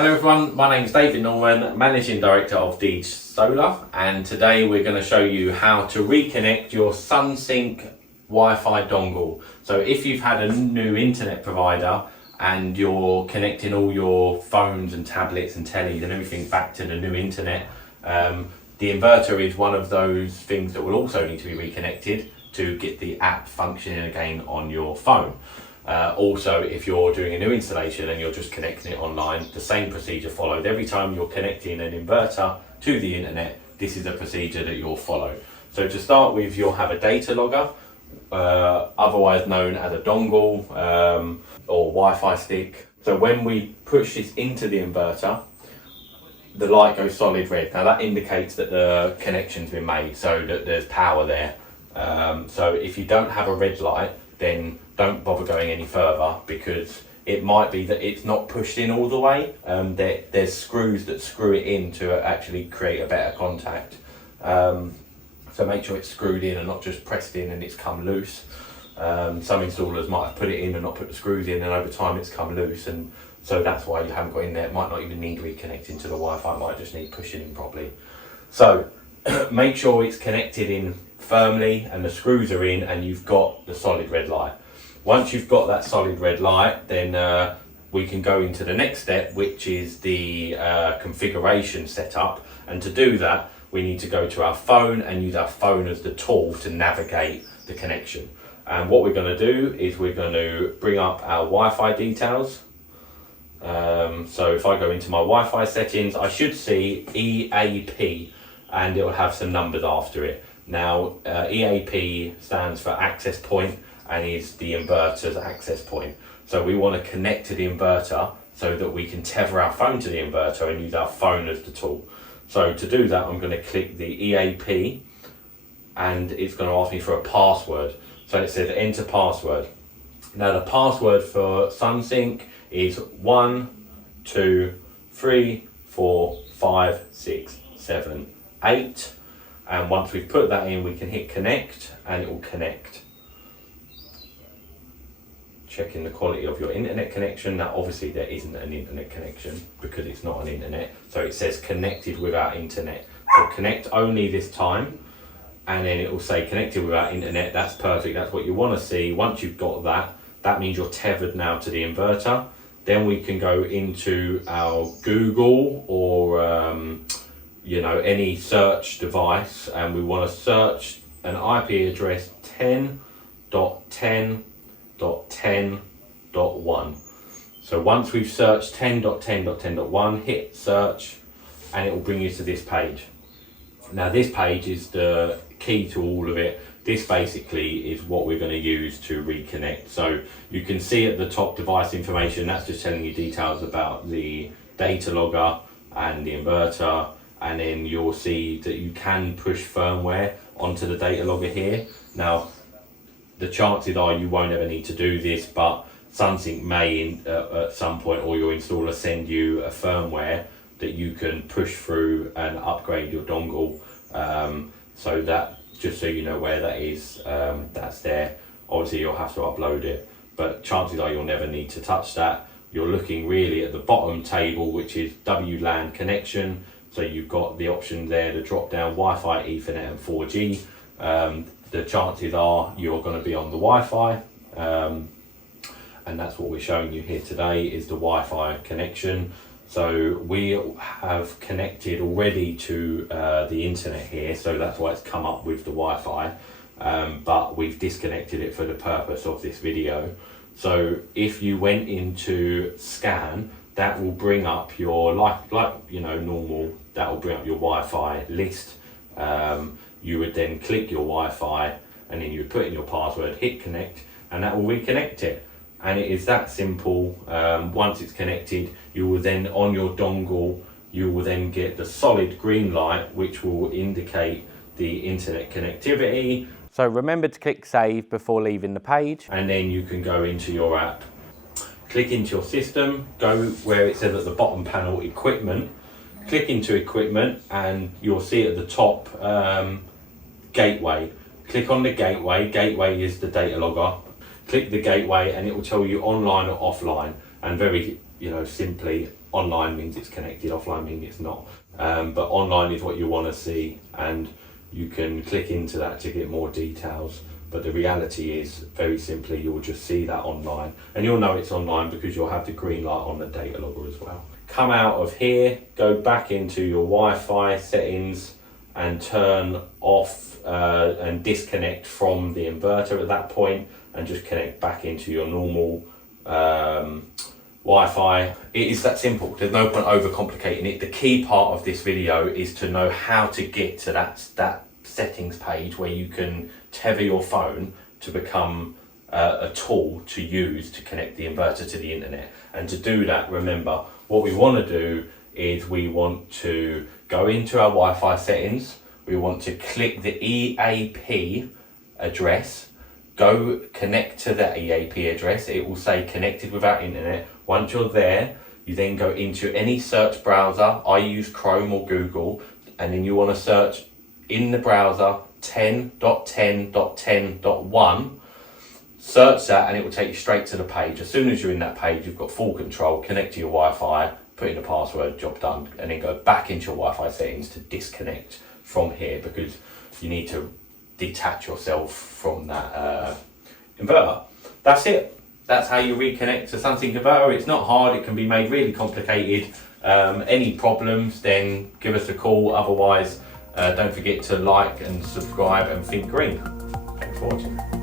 Hello everyone, my name is David Norman, Managing Director of Deej Solar, and today we're going to show you how to reconnect your SunSynk Wi-Fi dongle. So if you've had a new internet provider and you're connecting all your phones and tablets and tellies and everything back to the new internet, the inverter is one of those things that will also need to be reconnected to get the app functioning again on your phone. Also, if you're doing a new installation and you're just connecting it online, the same procedure followed. Every time you're connecting an inverter to the internet, this is a procedure that you'll follow. So to start with, you'll have a data logger, otherwise known as a dongle or Wi-Fi stick. So when we push this into the inverter, the light goes solid red. Now that indicates that the connection's been made, so that there's power there. So if you don't have a red light, then don't bother going any further, because it might be that it's not pushed in all the way. There's screws that screw it in to actually create a better contact. So make sure it's screwed in and not just pressed in and it's come loose. Some installers might have put it in and not put the screws in, and over time it's come loose, and so that's why you haven't got in there. It might not even need reconnecting to the Wi-Fi, it might just need pushing in properly. So make sure it's connected in firmly and the screws are in and you've got the solid red light. Once you've got that solid red light, then we can go into the next step, which is the configuration setup. And to do that, we need to go to our phone and use our phone as the tool to navigate the connection. And what we're going to do is we're going to bring up our Wi-Fi details. So if I go into my Wi-Fi settings, I should see EAP, and it will have some numbers after it. Now, EAP stands for access point and is the inverter's access point. So we want to connect to the inverter so that we can tether our phone to the inverter and use our phone as the tool. So to do that, I'm going to click the EAP and it's going to ask me for a password. So it says enter password. Now the password for SunSynk is 1, 2, 3, 4, 5, 6, 7, 8. And once we've put that in, we can hit connect and it will connect. Checking the quality of your internet connection. Now obviously there isn't an internet connection because it's not an internet. So it says connected without internet. So connect only this time, and then it will say connected without internet. That's perfect, that's what you want to see. Once you've got that, that means you're tethered now to the inverter. Then we can go into our Google or any search device, and we want to search an IP address 10.10.10.1. So once we've searched 10.10.10.1, hit search and it will bring you to this page. Now this page is the key to all of it. This basically is what we're going to use to reconnect. So you can see at the top device information, that's just telling you details about the data logger and the inverter. And then you'll see that you can push firmware onto the data logger here. Now, the chances are you won't ever need to do this, but SunSynk may at some point, or your installer send you a firmware that you can push through and upgrade your dongle. So that, just so you know where that is, that's there. Obviously you'll have to upload it, but chances are you'll never need to touch that. You're looking really at the bottom table, which is WLAN connection. So you've got the option there to drop down Wi-Fi, Ethernet and 4G. The chances are you're going to be on the Wi-Fi. And that's what we're showing you here today, is the Wi-Fi connection. So we have connected already to the internet here. So that's why it's come up with the Wi-Fi. But we've disconnected it for the purpose of this video. So if you went into scan, that will bring up your, normal, that will bring up your Wi-Fi list. You would then click your Wi-Fi and then you would put in your password, hit connect, and that will reconnect it. And it is that simple. Once it's connected, you will then, on your dongle, you will then get the solid green light, which will indicate the internet connectivity. So remember to click save before leaving the page, and then you can go into your app. Click into your system, go where it says at the bottom panel, equipment, click into equipment, and you'll see at the top, gateway. Click on the gateway, gateway is the data logger. Click the gateway and it will tell you online or offline, and very simply online means it's connected, offline means it's not. But online is what you want to see, and you can click into that to get more details. But the reality is, very simply, you'll just see that online, and you'll know it's online because you'll have the green light on the data logger as well. Come out of here, go back into your Wi-Fi settings and turn off and disconnect from the inverter at that point, and just connect back into your normal Wi-Fi. It is that simple. There's no point overcomplicating it. The key part of this video is to know how to get to that settings page where you can tether your phone to become a tool to use to connect the inverter to the internet. And to do that, remember, what we want to do is we want to go into our Wi-Fi settings. We want to click the EAP address, go connect to that EAP address. It will say connected without internet. Once you're there, you then go into any search browser. I use Chrome or Google, and then you want to search in the browser 10.10.10.1. search that and it will take you straight to the page. As soon as you're in that page, you've got full control. Connect to your Wi-Fi, put in a password, job done, and then go back into your Wi-Fi settings to disconnect from here, because you need to detach yourself from that inverter. That's it. That's how you reconnect to SunSynk Inverter. It's not hard. It can be made really complicated. Any problems, then give us a call. Otherwise, don't forget to like and subscribe and think green. Thanks for watching.